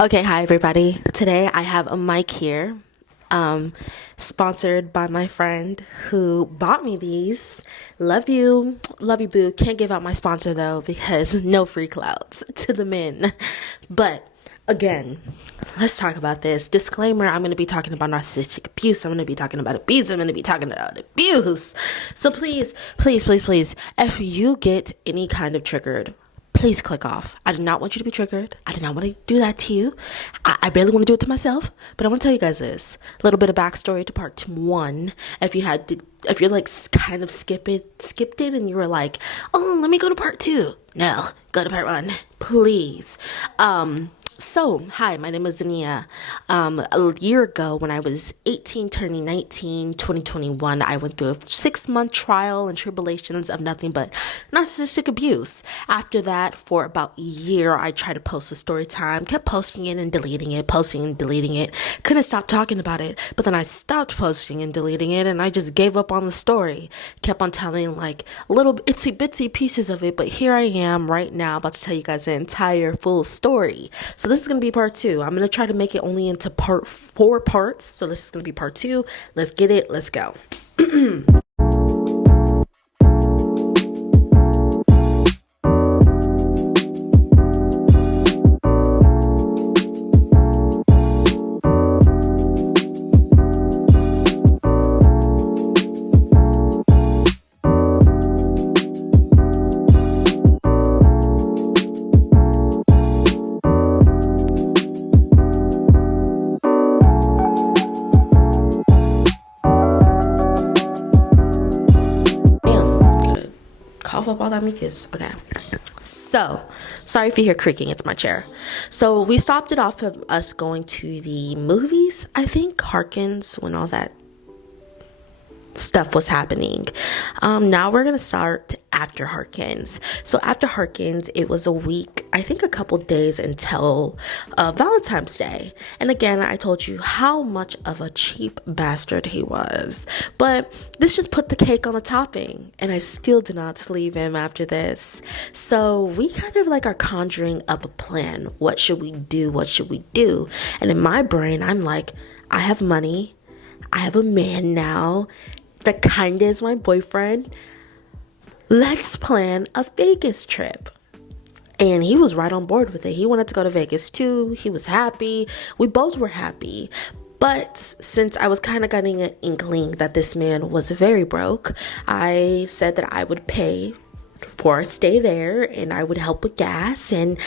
Okay, hi everybody. Today I have a mic here, sponsored by my friend who bought me these. Love you, boo. Can't give out my sponsor though because no free clouds to the men. But again, let's talk about this. Disclaimer: I'm going to be talking about narcissistic abuse. I'm going to be talking about abuse. I'm going to be talking about abuse. So please, if you get any kind of triggered, please click off. I do not want you to be triggered. I do not want to do that to you. I barely want to do it to myself, but I want to tell you guys this. A little bit of backstory to part one. If you're like kind of skipped it and you were like, oh, let me go to part two. No, go to part one, please. So, hi, my name is Zania. A year ago, when I was 18, turning 19, 2021, I went through a 6-month trial and tribulations of nothing but narcissistic abuse. After that, for about a year, I tried to post a story time, kept posting it and deleting it, posting and deleting it. Couldn't stop talking about it, but then I stopped posting and deleting it, and I just gave up on the story. Kept on telling like little itsy bitsy pieces of it, but here I am right now about to tell you guys the entire full story. So this is going to be part two. I'm going to try to make it only into four parts. So this is going to be part two. Let's get it. Let's go. Cough up all that mucus. Okay. So, sorry if you hear creaking, it's my chair. So, we stopped it off of us going to the movies, I think, Harkins, when all that stuff was happening. Now we're gonna start after Harkins. So after Harkins, it was a week, I think a couple days until Valentine's Day. And again, I told you how much of a cheap bastard he was. But this just put the cake on the topping, and I still did not leave him after this. So we kind of like are conjuring up a plan. What should we do? What should we do? And in my brain, I'm like, I have money. I have a man now that kinda is my boyfriend. Let's plan a Vegas trip. And he was right on board with it. He wanted to go to Vegas too. He was happy. We both were happy. But since I was kind of getting an inkling that this man was very broke, I said that I would pay for a stay there and I would help with gas. And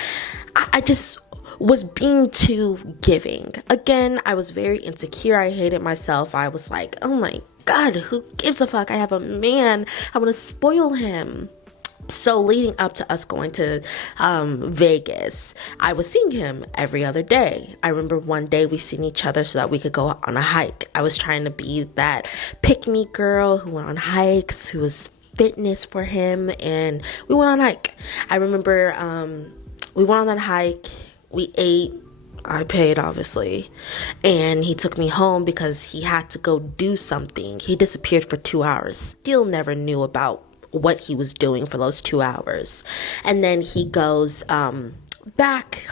I just was being too giving. Again, I was very insecure. I hated myself. I was like, oh my God, who gives a fuck? I have a man. I want to spoil him. So leading up to us going to Vegas, I was seeing him every other day. I remember one day we seen each other so that we could go on a hike. I was trying to be that pick-me girl who went on hikes, who was fitness for him, and we went on a hike. I remember we went on that hike. We ate. I paid, obviously, and he took me home because he had to go do something. He disappeared for 2 hours. Still never knew about what he was doing for those 2 hours. And then he goes back,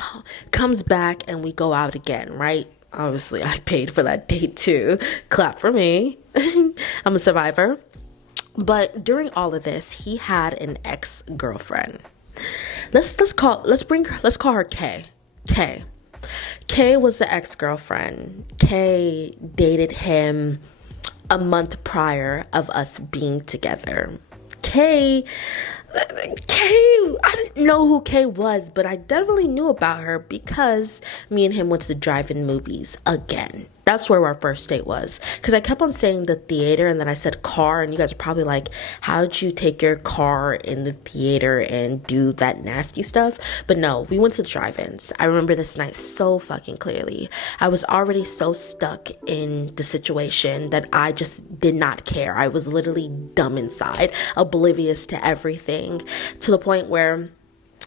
comes back, and we go out again, right? Obviously, I paid for that date too. Clap for me. I'm a survivor. But during all of this, he had an ex-girlfriend. Let's call her Kay. Kay was the ex-girlfriend. Kay dated him a month prior of us being together. Kay, I didn't know who Kay was, but I definitely knew about her because me and him went to the drive-in movies again. That's where our first date was. Because I kept on saying the theater and then I said car, and you guys are probably like, how'd you take your car in the theater and do that nasty stuff? But no, we went to the drive-ins. I remember this night so fucking clearly. I was already so stuck in the situation that I just did not care. I was literally dumb inside, oblivious to everything, to the point where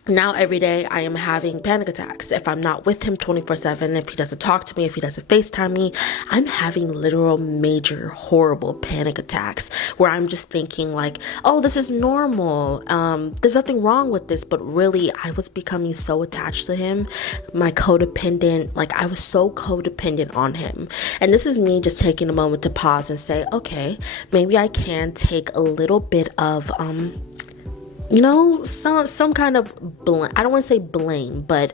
Now every day I am having panic attacks. If I'm not with him 24/7, if he doesn't talk to me, if he doesn't FaceTime me, I'm having literal major horrible panic attacks where I'm just thinking like, oh, this is normal. There's nothing wrong with this. But really, I was becoming so attached to him. My codependent, like I was so codependent on him. And this is me just taking a moment to pause and say, okay, maybe I can take a little bit of, some kind of I don't want to say blame, but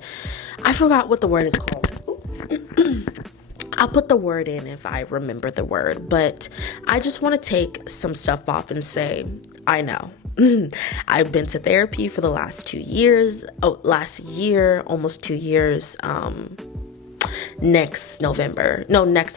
I forgot what the word is called. I'll put the word in if I remember the word, but I just want to take some stuff off and say, I know. I've been to therapy for the last 2 years. Last year, almost 2 years. Next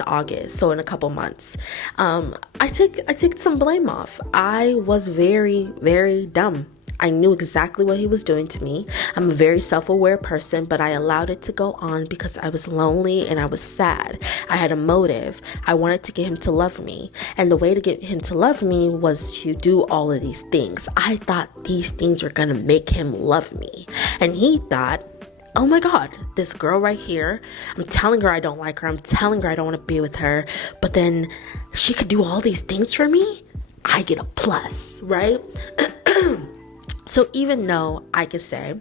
August, so in a couple months. I take some blame off. I was very, very dumb. I knew exactly what he was doing to me. I'm a very self-aware person, but I allowed it to go on because I was lonely and I was sad. I had a motive. I wanted to get him to love me. And the way to get him to love me was to do all of these things. I thought these things were going to make him love me. And he thought, oh my God, this girl right here, I'm telling her I don't like her. I'm telling her I don't want to be with her. But then she could do all these things for me. I get a plus, right? So even though I could say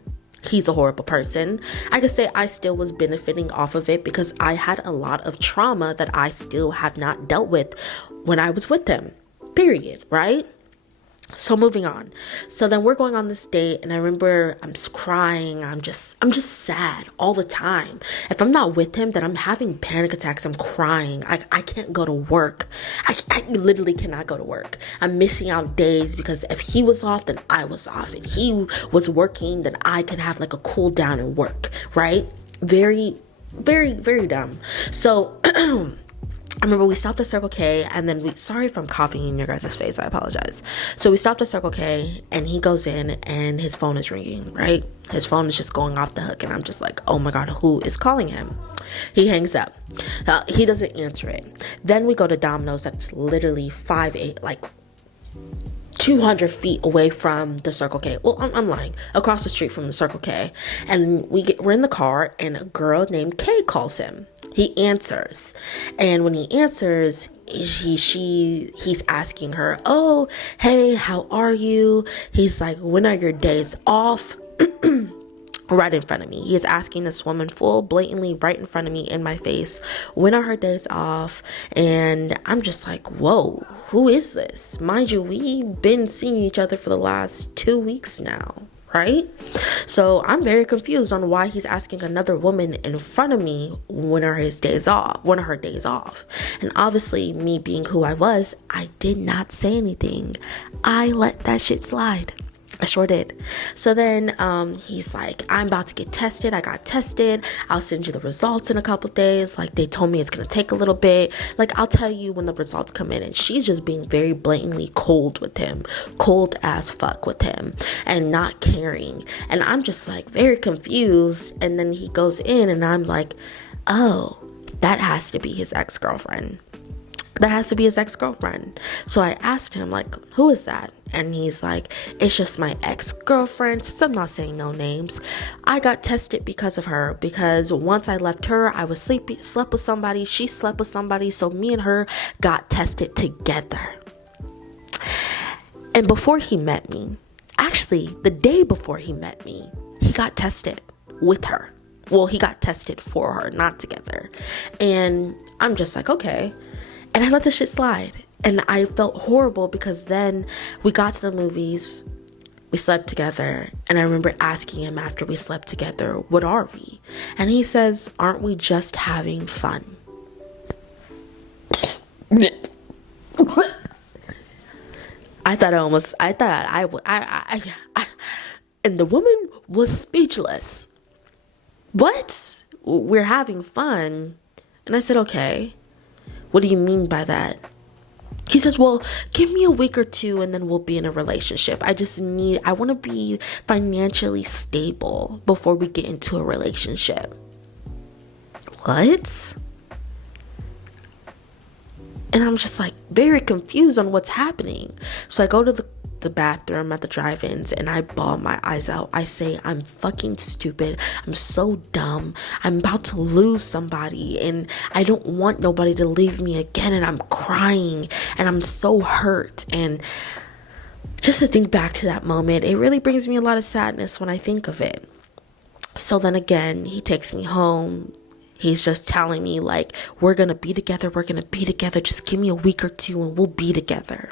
he's a horrible person, I could say I still was benefiting off of it because I had a lot of trauma that I still have not dealt with when I was with him, period, right? So moving on. So then we're going on this date and I remember I'm crying. I'm just sad all the time. If I'm not with him, then I'm having panic attacks. I'm crying. I can't go to work. I literally cannot go to work. I'm missing out days because if he was off, then I was off. And he was working, then I could have like a cool down and work, right? Very, very, very dumb. So I remember we stopped at Circle K and then sorry if I'm coughing in your guys' face, I apologize. So we stopped at Circle K and he goes in and his phone is ringing, right? His phone is just going off the hook and I'm just like, oh my God, who is calling him? He hangs up. He doesn't answer it. Then we go to Domino's that's literally 5'8", like 200 feet away from the Circle K. Well, I'm lying. Across the street from the Circle K. And we're in the car and a girl named Kay calls him. He answers. And when he answers, he's asking her, oh, hey, how are you? He's like, when are your days off? Right in front of me. He is asking this woman full blatantly right in front of me in my face, when are her days off? And I'm just like, whoa, who is this? Mind you, we've been seeing each other for the last 2 weeks now, right? So I'm very confused on why he's asking another woman in front of me when are her days off. And obviously, me being who I was, I did not say anything. I let that shit slide. I sure did. So then he's like, I'm about to get tested. I got tested. I'll send you the results in a couple days. Like, they told me it's going to take a little bit. Like, I'll tell you when the results come in. And she's just being very blatantly cold with him. Cold as fuck with him. And not caring. And I'm just like very confused. And then he goes in and I'm like, oh, that has to be his ex-girlfriend. So I asked him, like, who is that? And he's like, it's just my ex-girlfriend. Since I'm not saying no names, I got tested because of her. Because once I left her, I was slept with somebody. She slept with somebody. So me and her got tested together. And before he met me, actually, the day before he met me, he got tested with her. Well, he got tested for her, not together. And I'm just like, okay. And I let the shit slide. And I felt horrible because then we got to the movies. We slept together. And I remember asking him after we slept together, what are we? And he says, aren't we just having fun? And the woman was speechless. What? We're having fun? And I said, okay. What do you mean by that? He says, well, give me a week or two and then we'll be in a relationship. I want to be financially stable before we get into a relationship. What? And I'm just like very confused on what's happening. So I go to the bathroom at the drive-ins and I bawl my eyes out. I say, I'm fucking stupid. I'm so dumb. I'm about to lose somebody and I don't want nobody to leave me again, and I'm crying and I'm so hurt. And just to think back to that moment, it really brings me a lot of sadness when I think of it. So then again, he takes me home. He's just telling me, like, we're going to be together. We're going to be together. Just give me a week or two and we'll be together.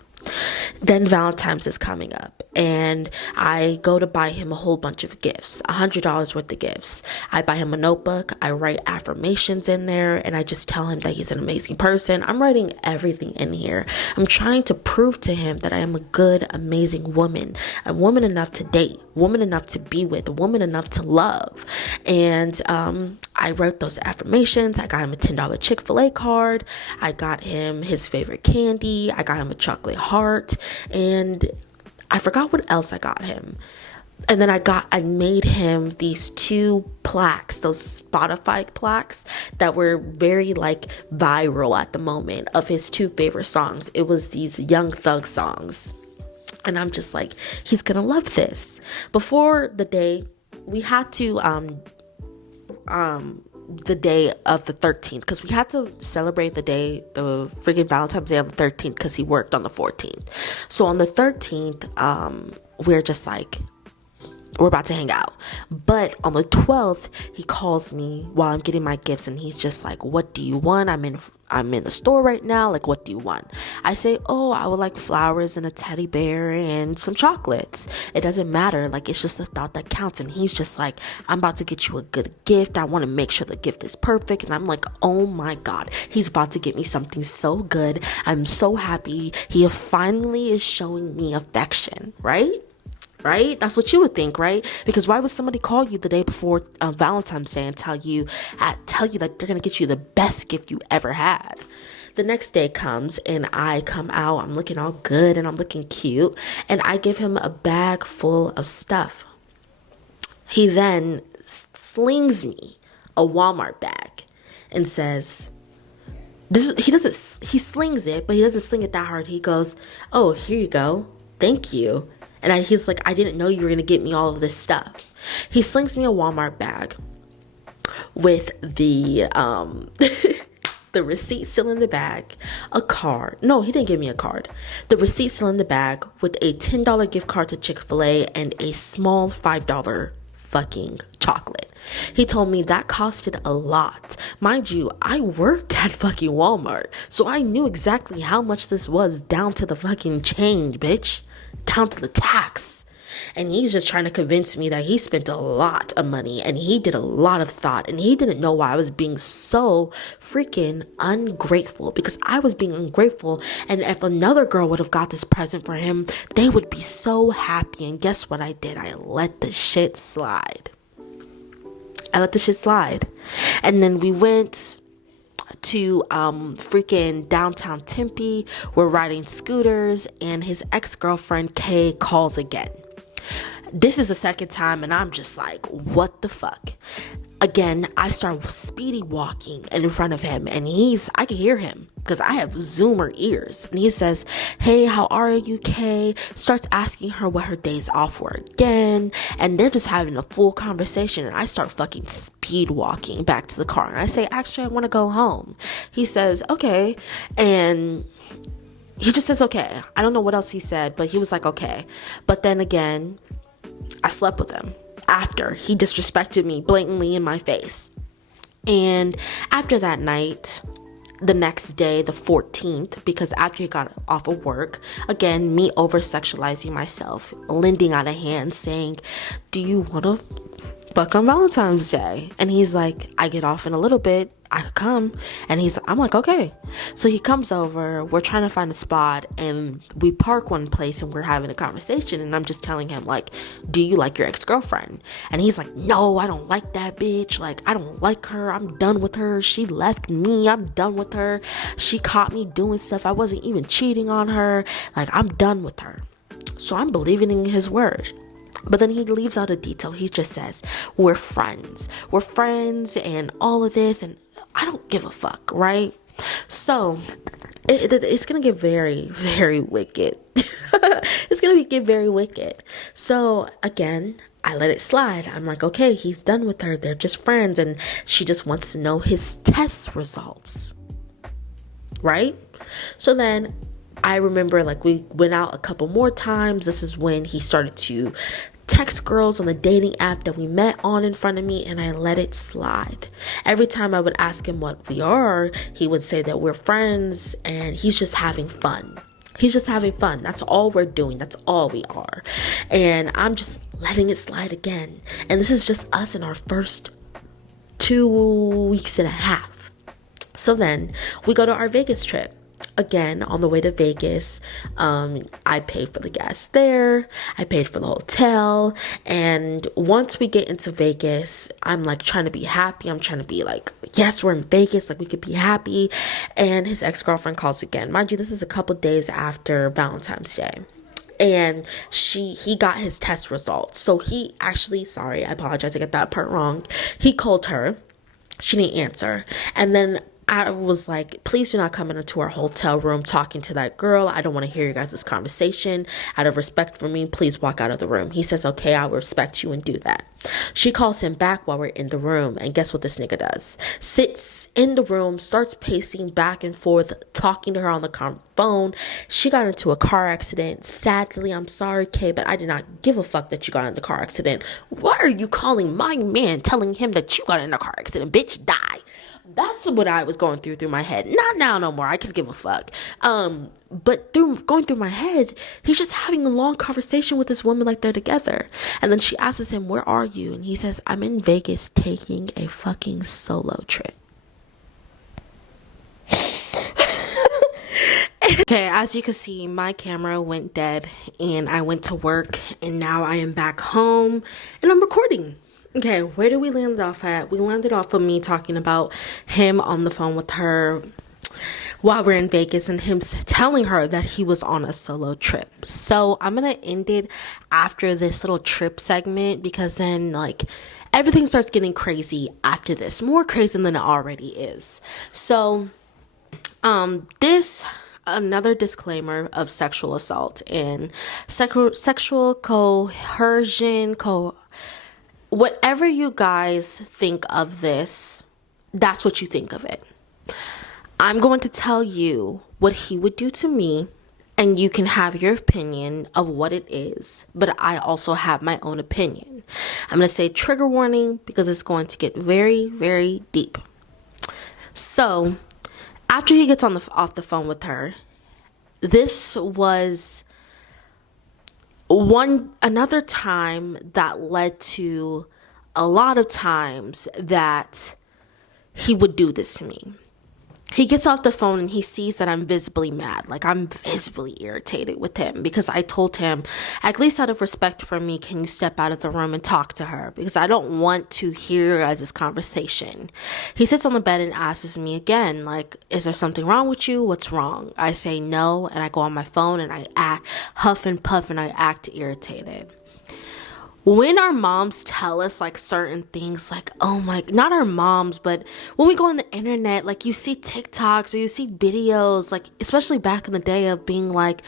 Then Valentine's is coming up and I go to buy him a whole bunch of gifts, $100 worth of gifts. I buy him a notebook. I write affirmations in there and I just tell him that he's an amazing person. I'm writing everything in here. I'm trying to prove to him that I am a good, amazing woman, a woman enough to date, woman enough to be with, a woman enough to love. And I wrote those affirmations. I got him a $10 Chick-fil-A card. I got him his favorite candy. I got him a chocolate heart. And I forgot what else I got him. And then I made him these 2 plaques, those Spotify plaques that were very like viral at the moment of his 2 favorite songs. It was these Young Thug songs. And I'm just like, he's gonna love this. Before the day, we had to the day of the 13th, because we had to celebrate the freaking Valentine's Day on the 13th because he worked on the 14th. So on the 13th, we're just like, we're about to hang out. But on the 12th, he calls me while I'm getting my gifts and he's just like, what do you want? I'm in the store right now. Like, what do you want? I say, oh, I would like flowers and a teddy bear and some chocolates. It doesn't matter. Like, it's just the thought that counts. And he's just like, I'm about to get you a good gift. I want to make sure the gift is perfect. And I'm like, oh my God, he's about to get me something so good. I'm so happy. He finally is showing me affection, right? Right? That's what you would think, right? Because why would somebody call you the day before Valentine's Day and tell you that they're going to get you the best gift you ever had? The next day comes and I come out. I'm looking all good and I'm looking cute. And I give him a bag full of stuff. He then slings me a Walmart bag and says, he slings it, but he doesn't sling it that hard. He goes, oh, here you go. Thank you. And he's like, I didn't know you were going to get me all of this stuff. He slings me a Walmart bag with the the receipt still in the bag, a card. No, he didn't give me a card. The receipt still in the bag with a $10 gift card to Chick-fil-A and a small $5 fucking chocolate. He told me that costed a lot. Mind you, I worked at fucking Walmart, so I knew exactly how much this was down to the fucking change, bitch. Down to the tax. And he's just trying to convince me that he spent a lot of money and he did a lot of thought and he didn't know why I was being so freaking ungrateful, because I was being ungrateful. And if another girl would have got this present for him, they would be so happy. And guess what I did? I let the shit slide. And then we went to freaking downtown Tempe. We're riding scooters and his ex-girlfriend Kay calls again. This is the second time and I'm just like, what the fuck? Again, I start speedy walking in front of him and I can hear him because I have Zoomer ears. And he says, hey, how are you, Kay? Starts asking her what her days off were again. And they're just having a full conversation. And I start fucking speed walking back to the car. And I say, actually, I want to go home. He says, okay. And he just says, okay. I don't know what else he said, but he was like, okay. But then again, I slept with him after he disrespected me blatantly in my face. And after that night, the next day, the 14th, because after he got off of work, again, me over-sexualizing myself, lending out a hand, saying, do you want to fuck on Valentine's Day? And he's like, I get off in a little bit, I could come. And I'm like, okay. So he comes over, we're trying to find a spot, and we park one place and we're having a conversation. And I'm just telling him, like, do you like your ex-girlfriend? And he's like, no, I don't like that bitch. Like, I don't like her. I'm done with her. She left me. I'm done with her. She caught me doing stuff. I wasn't even cheating on her. Like, I'm done with her. So I'm believing in his word. But then he leaves out a detail. He just says, we're friends and all of this. And I don't give a fuck, right? So it's going to get very, very wicked. It's gonna get very wicked. So again, I let it slide. I'm like, okay, he's done with her. They're just friends, and she just wants to know his test results, right? So then I remember, like, we went out a couple more times. This is when he started to text girls on the dating app that we met on in front of me, and I let it slide. Every time I would ask him what we are, he would say that we're friends and he's just having fun. He's just having fun. That's all we're doing. That's all we are. And I'm just letting it slide again. And this is just us in our first 2 weeks and a half. So then we go to our Vegas trip. Again, on the way to Vegas, I paid for the gas there. I paid for the hotel. And once we get into Vegas, I'm like trying to be happy. I'm trying to be like, yes, we're in Vegas. Like, we could be happy. And his ex-girlfriend calls again. Mind you, this is a couple days after Valentine's Day. And he got his test results. So he actually, sorry, I apologize, I got that part wrong. He called her. She didn't answer. And then I was like, please do not come into our hotel room talking to that girl. I don't want to hear you guys' conversation. Out of respect for me, please walk out of the room. He says, okay, I will respect you and do that. She calls him back while we're in the room. And guess what this nigga does? Sits in the room, starts pacing back and forth, talking to her on the phone. She got into a car accident. Sadly, I'm sorry, Kay, but I did not give a fuck that you got in the car accident. Why are you calling my man, telling him that you got in a car accident? Bitch, die. That's what I was going through my head. Not now no more. I could give a fuck. But going through my head, he's just having a long conversation with this woman like they're together. And then she asks him, where are you? And he says, I'm in Vegas taking a fucking solo trip. Okay, as you can see, my camera went dead and I went to work, and now I am back home and I'm recording. Okay, where did we land off at? We landed off of me talking about him on the phone with her while we're in Vegas, and him telling her that he was on a solo trip. So I'm gonna end it after this little trip segment, because then, like, everything starts getting crazy after this, more crazy than it already is. So this another disclaimer of sexual assault and sexual coercion, whatever you guys think of this, that's what you think of it. I'm going to tell you what he would do to me, and you can have your opinion of what it is, but I also have my own opinion. I'm going to say trigger warning because it's going to get very, very deep. So, after he gets off the phone with her, this was another time that led to a lot of times that he would do this to me. He gets off the phone and he sees that I'm visibly mad. Like, I'm visibly irritated with him because I told him, at least out of respect for me, can you step out of the room and talk to her? Because I don't want to hear this conversation. He sits on the bed and asks me again, like, is there something wrong with you? What's wrong? I say no, and I go on my phone and I huff and puff and I act irritated. When our moms tell us, like, certain things, like, oh my, not our moms, but when we go on the internet, like, you see TikToks or you see videos, like, especially back in the day, of being like,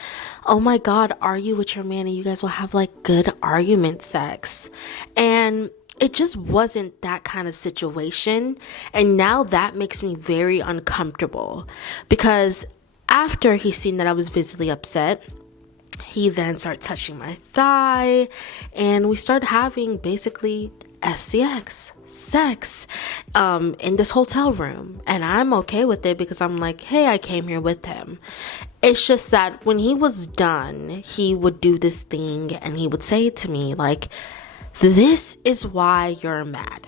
oh my God, argue with your man and you guys will have, like, good argument sex. And it just wasn't that kind of situation. And now that makes me very uncomfortable, because after he's seen that I was visibly upset, he then started touching my thigh, and we started having basically SCX, sex, in this hotel room. And I'm okay with it because I'm like, hey, I came here with him. It's just that when he was done, he would do this thing and he would say to me, like, this is why you're mad.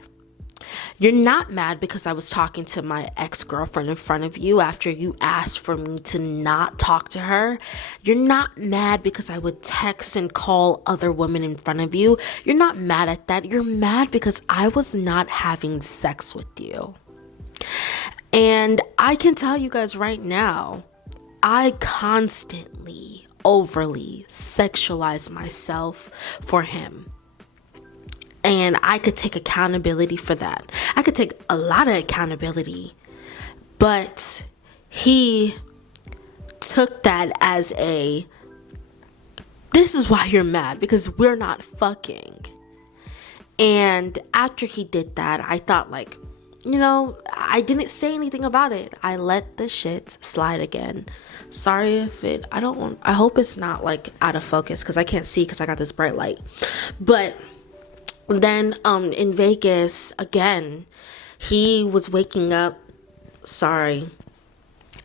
You're not mad because I was talking to my ex-girlfriend in front of you after you asked for me to not talk to her. You're not mad because I would text and call other women in front of you. You're not mad at that. You're mad because I was not having sex with you. And I can tell you guys right now, I constantly, overly sexualize myself for him. And I could take accountability for that. I could take a lot of accountability. But he took that as this is why you're mad, because we're not fucking. And after he did that, I thought, like, you know, I didn't say anything about it. I let the shit slide again. Sorry if I hope it's not like out of focus, because I can't see because I got this bright light. But then in Vegas again, he was waking up,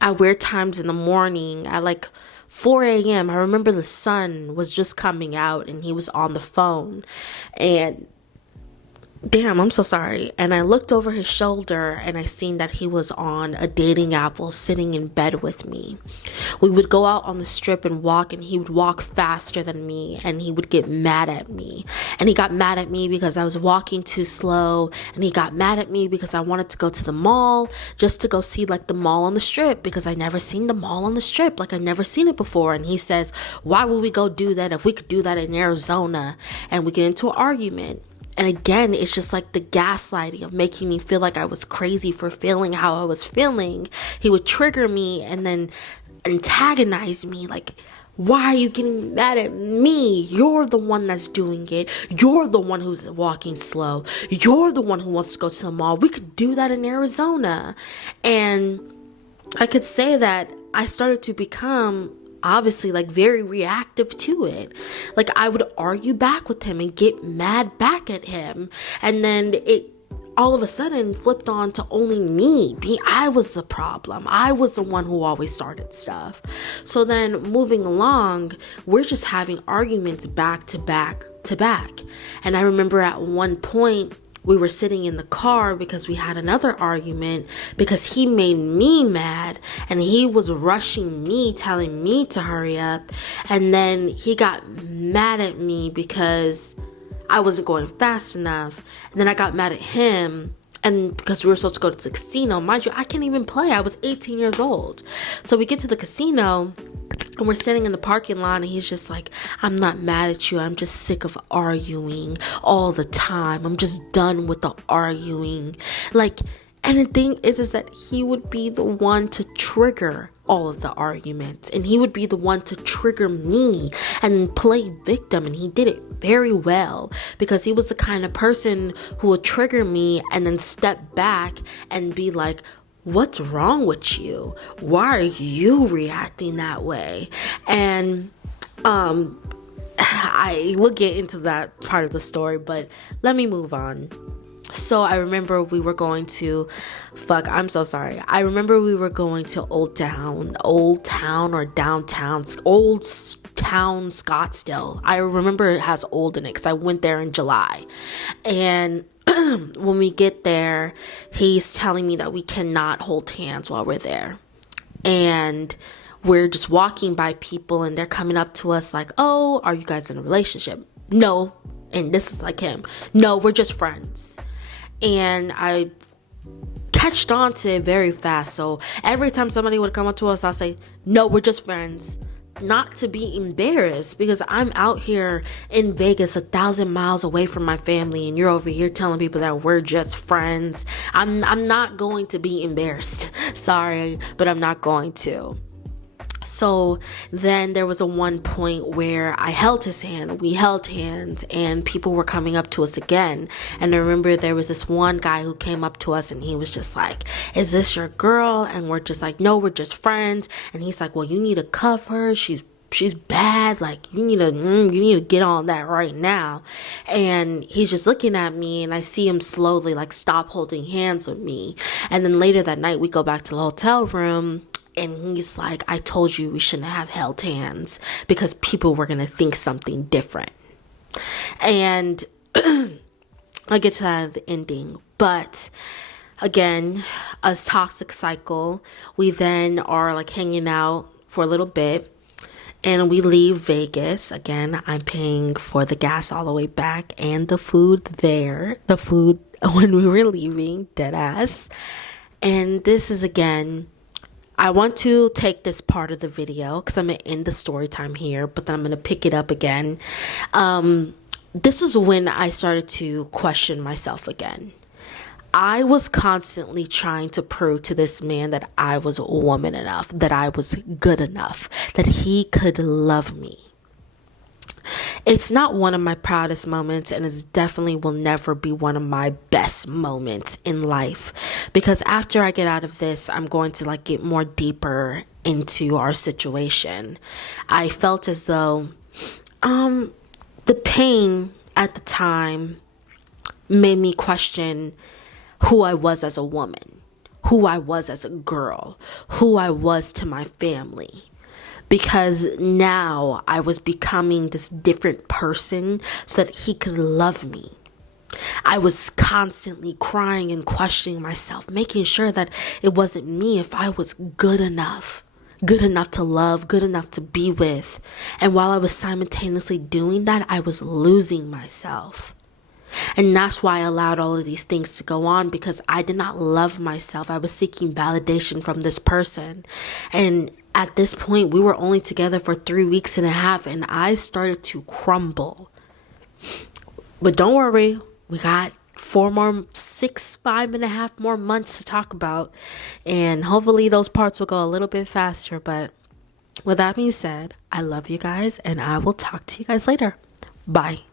at weird times in the morning at like 4 a.m. I remember the sun was just coming out and he was on the phone, and damn, I'm so sorry. And I looked over his shoulder and I seen that he was on a dating app while sitting in bed with me. We would go out on the strip and walk, and he would walk faster than me, and he would get mad at me. And he got mad at me because I was walking too slow, and he got mad at me because I wanted to go to the mall, just to go see like the mall on the strip, because I never seen the mall on the strip, like I never seen it before. And he says, why would we go do that if we could do that in Arizona? And we get into an argument. And again, it's just like the gaslighting of making me feel like I was crazy for feeling how I was feeling. He would trigger me and then antagonize me, like, why are you getting mad at me? You're the one that's doing it. You're the one who's walking slow. You're the one who wants to go to the mall. We could do that in Arizona. And I could say that I started to become obviously like very reactive to it. Like I would argue back with him and get mad back at him, and then it all of a sudden flipped on to only me. I was the problem. I was the one who always started stuff. So then moving along, we're just having arguments back to back to back. And I remember at one point we were sitting in the car because we had another argument because he made me mad and he was rushing me, telling me to hurry up. And then he got mad at me because I wasn't going fast enough. And then I got mad at him, and because we were supposed to go to the casino. Mind you, I can't even play. I was 18 years old. So we get to the casino and we're sitting in the parking lot, and he's just like, I'm not mad at you. I'm just sick of arguing all the time. I'm just done with the arguing. Like, and the thing is that he would be the one to trigger all of the arguments, and he would be the one to trigger me and play victim. And he did it very well, because he was the kind of person who would trigger me and then step back and be like, what's wrong with you? Why are you reacting that way? And I will get into that part of the story, but let me move on. So I remember we were going to I'm so sorry. I remember we were going to Old Town or downtown, Old Town Scottsdale. I remember it has old in it because I went there in July. And when we get there, he's telling me that we cannot hold hands while we're there. And we're just walking by people and they're coming up to us like, oh, are you guys in a relationship? No. And this is like him. No, we're just friends. And I catched on to it very fast. So every time somebody would come up to us, I'll say, no, we're just friends. Not to be embarrassed, because I'm out here in Vegas 1,000 miles away from my family, and you're over here telling people that we're just friends. I'm not going to be embarrassed. Sorry, but I'm not going to. So then there was a one point where I held his hand, we held hands, and people were coming up to us again. And I remember there was this one guy who came up to us and he was just like, is this your girl? And we're just like, no, we're just friends. And he's like, well, you need to cuff her. She's bad. Like, you need to get on that right now. And he's just looking at me, and I see him slowly like stop holding hands with me. And then later that night we go back to the hotel room, and he's like, I told you we shouldn't have held hands because people were going to think something different. And I get to that at the ending. But again, a toxic cycle. We then are like hanging out for a little bit, and we leave Vegas. Again, I'm paying for the gas all the way back and the food there. The food when we were leaving, dead ass. And this is again, I want to take this part of the video because I'm going to end the story time here, but then I'm going to pick it up again. This is when I started to question myself again. I was constantly trying to prove to this man that I was a woman enough, that I was good enough, that he could love me. It's not one of my proudest moments, and it definitely will never be one of my best moments in life, because after I get out of this, I'm going to like get more deeper into our situation. I felt as though the pain at the time made me question who I was as a woman, who I was as a girl, who I was to my family. Because now I was becoming this different person so that he could love me. I was constantly crying and questioning myself, making sure that it wasn't me, if I was good enough to love, good enough to be with. And while I was simultaneously doing that, I was losing myself. And that's why I allowed all of these things to go on, because I did not love myself. I was seeking validation from this person. And at this point, we were only together for 3 weeks and a half, and I started to crumble. But don't worry, we got 5.5 more months to talk about. And hopefully those parts will go a little bit faster. But with that being said, I love you guys, and I will talk to you guys later. Bye.